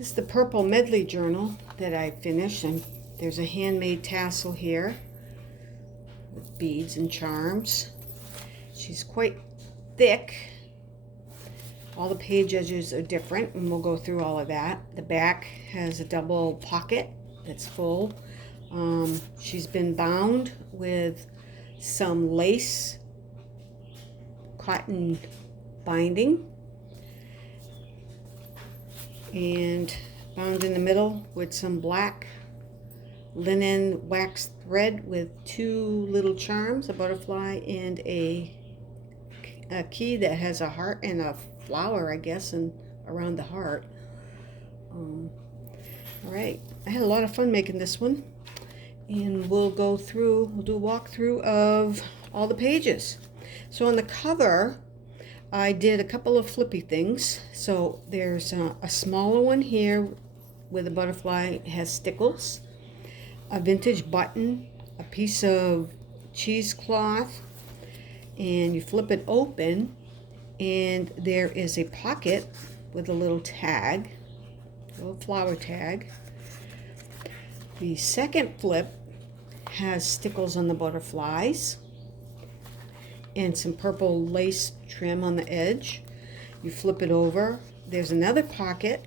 This is the purple Medley journal that I finished, and there's a handmade tassel here with beads and charms. She's quite thick. All the page edges are different, and we'll go through all of that. The back has a double pocket that's full. She's been bound with some lace cotton binding and bound in the middle with some black linen wax thread with two little charms, a butterfly and a key that has a heart and a flower, I guess, and around the heart. All right, I had a lot of fun making this one, and we'll do a walkthrough of all the pages. So on the cover, I did a couple of flippy things. So there's a smaller one here with a butterfly. It has stickles, a vintage button, a piece of cheesecloth, and you flip it open and there is a pocket with a little tag, a little flower tag. The second flip has stickles on the butterflies and some purple lace trim on the edge. You flip it over, there's another pocket,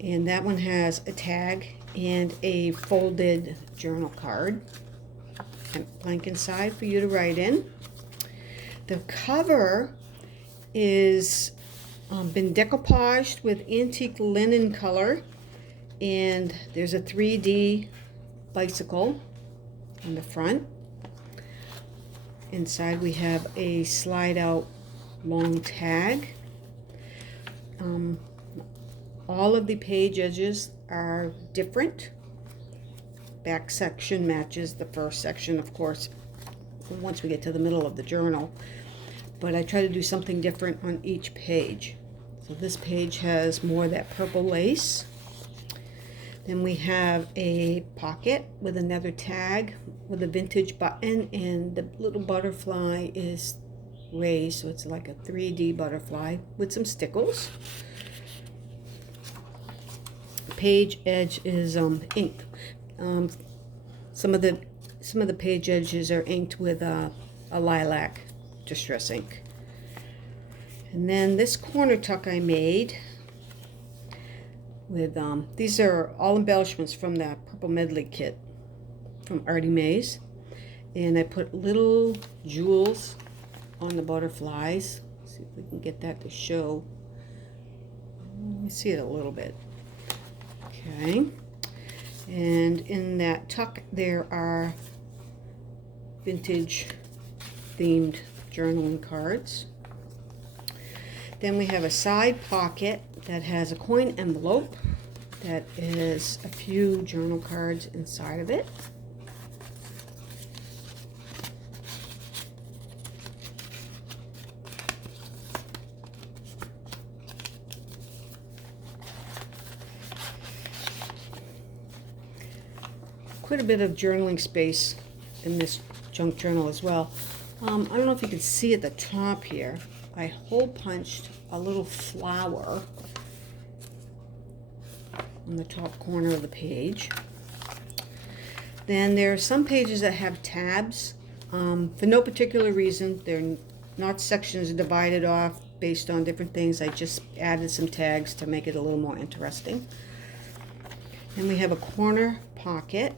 and that one has a tag and a folded journal card and blank inside for you to write in. The cover is been decoupaged with antique linen color, and there's a 3D bicycle on the front. Inside we have a slide out long tag. All of the page edges are different. Back section matches the first section, of course, once we get to the middle of the journal. But I try to do something different on each page. So this page has more of that purple lace. Then we have a pocket with another tag with a vintage button, and the little butterfly is raised, so it's like a 3D butterfly with some stickles. Page edge is inked. Some of the page edges are inked with a lilac distress ink. And then this corner tuck I made with these are all embellishments from the purple medley kit from Artymaze, and I put little jewels on the butterflies. Let's see if we can get that to show. Let me see it a little bit. Okay, and in that tuck there are vintage themed journaling cards. Then we have a side pocket that has a coin envelope that is a few journal cards inside of it. Quite a bit of journaling space in this junk journal as well. I don't know if you can see at the top here, I hole punched a little flower on the top corner of the page. Then there are some pages that have tabs. For no particular reason, they're not sections divided off based on different things. I just added some tags to make it a little more interesting. Then we have a corner pocket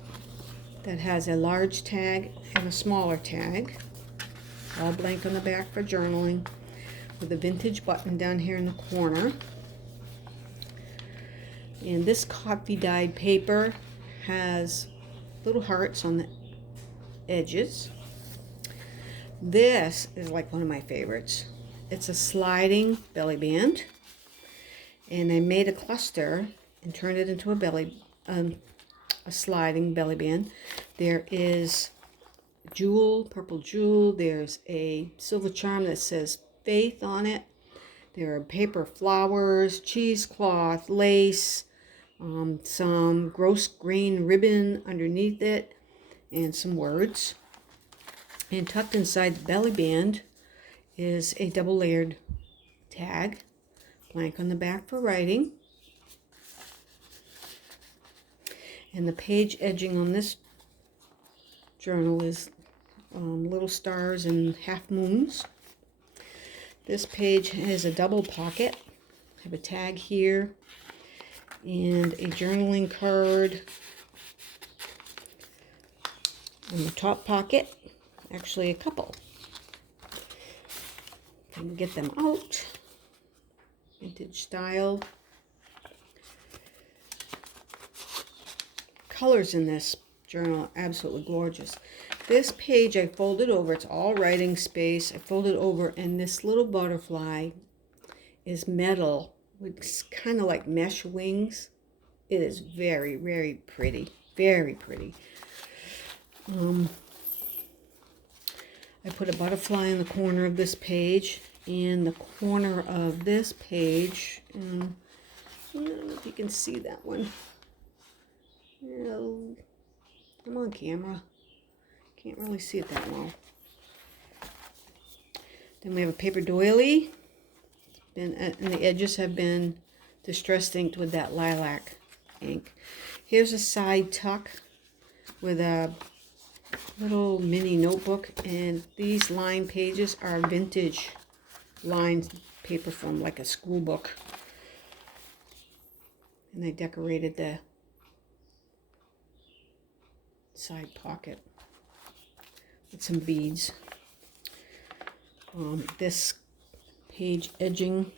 that has a large tag and a smaller tag, all blank on the back for journaling, with a vintage button down here in the corner. And this coffee dyed paper has little hearts on the edges. This is like one of my favorites. It's a sliding belly band, and I made a cluster and turned it into a sliding belly band. There is jewel, purple jewel. There's a silver charm that says faith on it. There are paper flowers, cheesecloth, lace, some gross grain ribbon underneath it, and some words. And tucked inside the belly band is a double layered tag, blank on the back for writing. And the page edging on this journal is little stars and half moons. This page has a double pocket. I have a tag here and a journaling card on the top pocket. Actually, a couple. Can get them out. Vintage style. Colors in this journal are absolutely gorgeous. This page I folded over. It's all writing space. I folded over, and this little butterfly is metal with kind of like mesh wings. It is very, very pretty. Very pretty. I put a butterfly in the corner of this page, and the corner of this page, I don't know if you can see that one. I'm on camera. Can't really see it that well. Then we have a paper doily, and the edges have been distress inked with that lilac ink. Here's a side tuck with a little mini notebook, and these line pages are vintage lined paper from like a school book. And I decorated the side pocket with some beads. This page edging,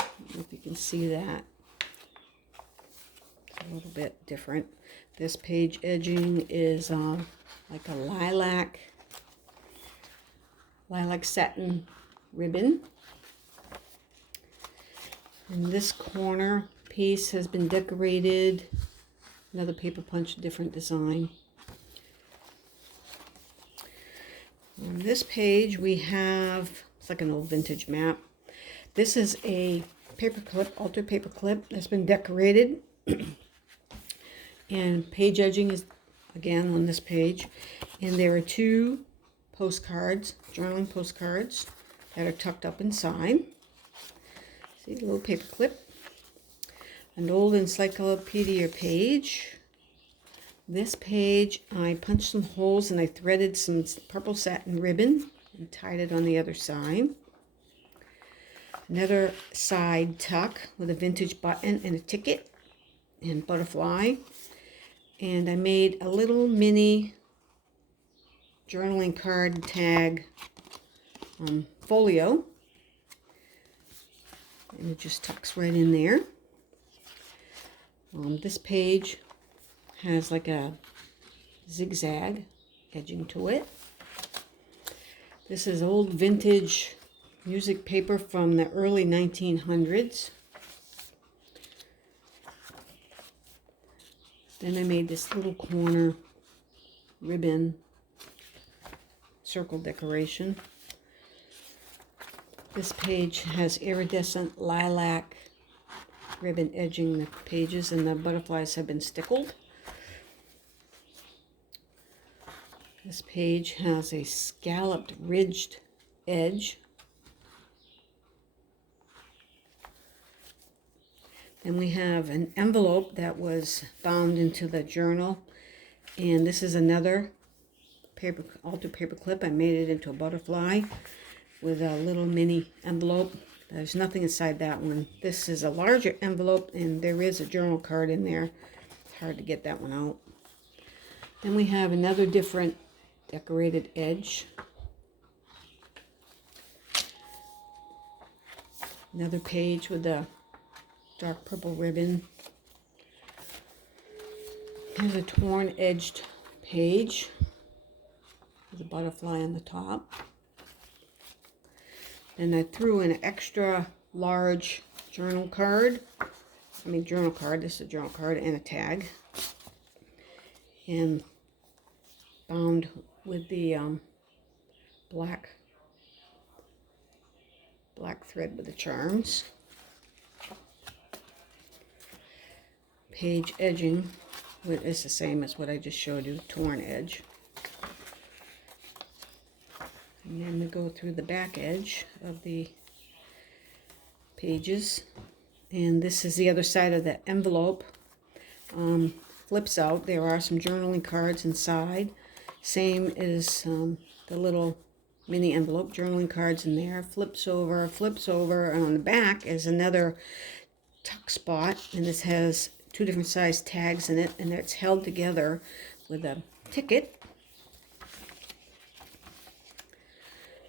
I don't know if you can see that. It's a little bit different. This page edging is like a lilac satin ribbon. And this corner piece has been decorated. Another paper punch, different design. On this page we have, it's like an old vintage map. This is a paper clip, altar paper clip that's been decorated. And page edging is again on this page. And there are two postcards, journaling postcards, that are tucked up inside. See, a little paper clip. An old encyclopedia page. This page, I punched some holes and I threaded some purple satin ribbon and tied it on the other side. Another side tuck with a vintage button and a ticket and butterfly. And I made a little mini journaling card tag folio. And it just tucks right in there. This page has like a zigzag edging to it. This is old vintage music paper from the early 1900s. Then I made this little corner ribbon circle decoration. This page has iridescent lilac ribbon edging the pages, and the butterflies have been stickled. This page has a scalloped ridged edge. Then we have an envelope that was bound into the journal, and this is another altar paper clip. I made it into a butterfly with a little mini envelope. There's nothing inside that one. This is a larger envelope, and there is a journal card in there. It's hard to get that one out. Then we have another different decorated edge. Another page with a dark purple ribbon. Here's a torn edged page with a butterfly on the top. Then I threw in an extra large journal card. This is a journal card and a tag. And bound with the black thread with the charms. Page edging is the same as what I just showed you, torn edge. And then we go through the back edge of the pages. And this is the other side of the envelope. flips out. There are some journaling cards inside. Same as the little mini envelope, journaling cards in there. Flips over, and on the back is another tuck spot, and this has 2 different size tags in it, and it's held together with a ticket.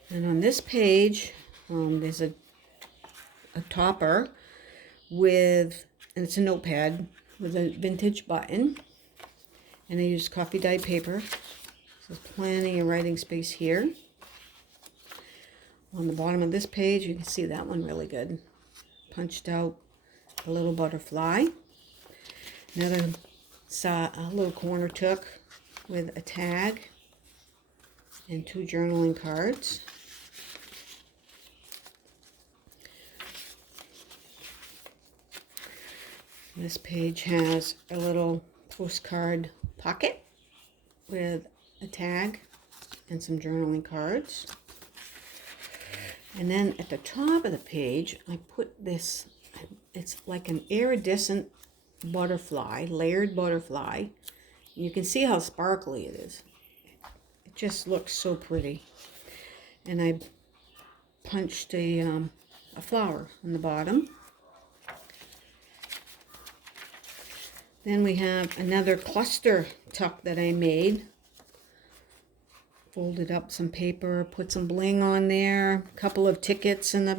And on this page, there's a topper with, and it's a notepad with a vintage button, and I use coffee dyed paper. So there's plenty of writing space here. On the bottom of this page, you can see that one really good. Punched out a little butterfly. Another a little corner tuck with a tag and 2 journaling cards. This page has a little postcard pocket with a tag and some journaling cards. And then at the top of the page, I put this, it's like an iridescent butterfly, layered butterfly. And you can see how sparkly it is. It just looks so pretty. And I punched a flower on the bottom. Then we have another cluster tuck that I made. Folded up some paper, put some bling on there, a couple of tickets and a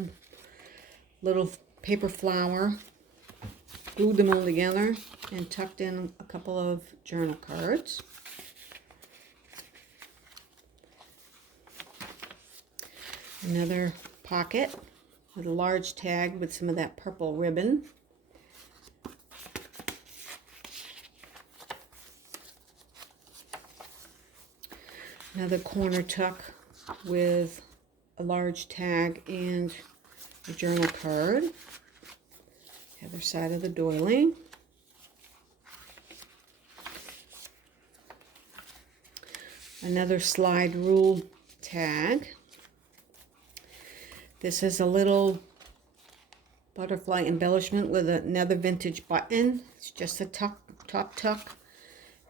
little paper flower. Glued them all together and tucked in a couple of journal cards. Another pocket with a large tag with some of that purple ribbon. Another corner tuck with a large tag and a journal card. The other side of the doily. Another slide rule tag. This is a little butterfly embellishment with another vintage button. It's just a top tuck.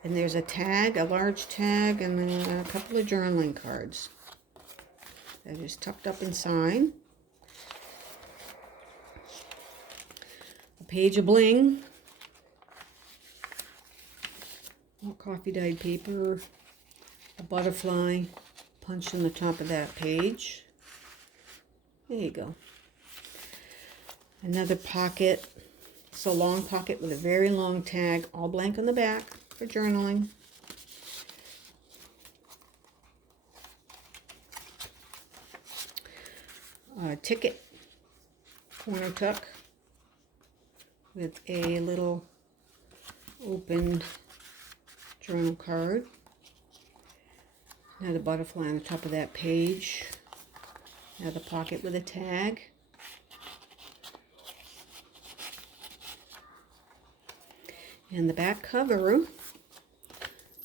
And there's a tag, a large tag, and then a couple of journaling cards. They're just tucked up inside. A page of bling. More coffee dyed paper. A butterfly punched in the top of that page. There you go. Another pocket. It's a long pocket with a very long tag, all blank on the back for journaling. A ticket corner tuck with a little open journal card. Another butterfly on the top of that page. Another pocket with a tag. And the back cover,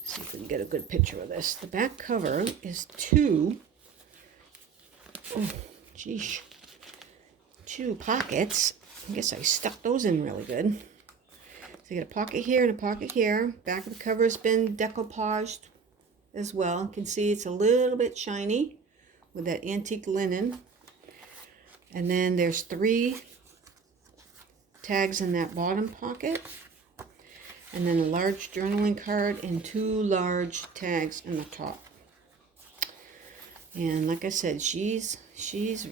see if we can get a good picture of this. The back cover is two pockets. I guess I stuck those in really good. So you get a pocket here and a pocket here. Back of the cover has been decoupaged as well. You can see it's a little bit shiny with that antique linen. And then there's 3 tags in that bottom pocket. And then a large journaling card and 2 large tags in the top. And like I said, she's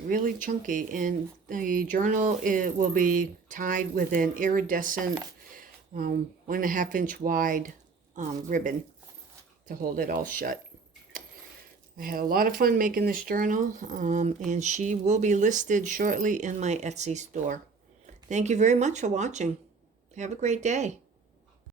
really chunky, and the journal will be tied with an iridescent 1.5 inch wide ribbon to hold it all shut. I had a lot of fun making this journal, and she will be listed shortly in my Etsy store. Thank you very much for watching. Have a great day.